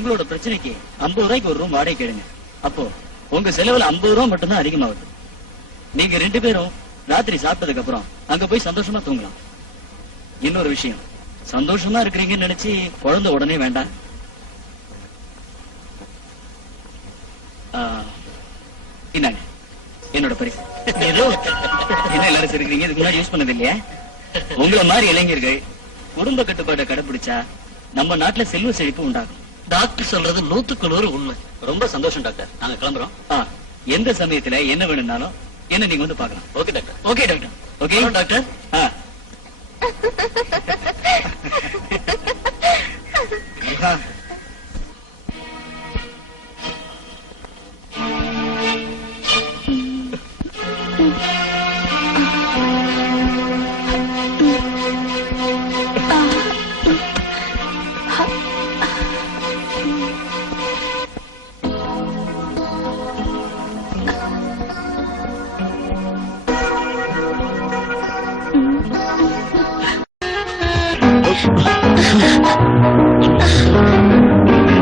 உங்களோட பிரச்சனைக்கு 50 ரூபாய்க்கு ஒரு ரூம் வாடகை கேளுங்க. அப்போ உங்க செலவுல 50 ரூபாய் மட்டும்தான் அதிகமாகுது. நீங்க 2 பேரும் ராத்திரி சாப்பிட்டதுக்கு அப்புறம் அங்க போய் சந்தோஷமா தூங்கலாம். இன்னொரு விஷயம், சந்தோஷமா இருக்கிறீங்கன்னு நினைச்சு குழந்தை உடனே வேண்டாம். இந்தாங்க என்னோட பரிசு. என்ன எல்லாரும் இருக்கிறீங்க, இதுக்கு முன்னாடி யூஸ் பண்ணது இல்லையா? உங்களை மாதிரி இளைஞர்கள் குடும்ப கட்டுப்பாட்டை கடைபிடிச்சா நம்ம நாட்டுல செல்வ செழிப்பு உண்டாகும். டாக்டர் சொல்றது 100% உண்மை. ரொம்ப சந்தோஷம் டாக்டர், நாங்க கிளம்புறோம். எந்த சமயத்துல என்ன வேணும்னாலும் என்ன நீங்க வந்து பாக்கலாம். Okay doctor. Okay doctor. Okay doctor.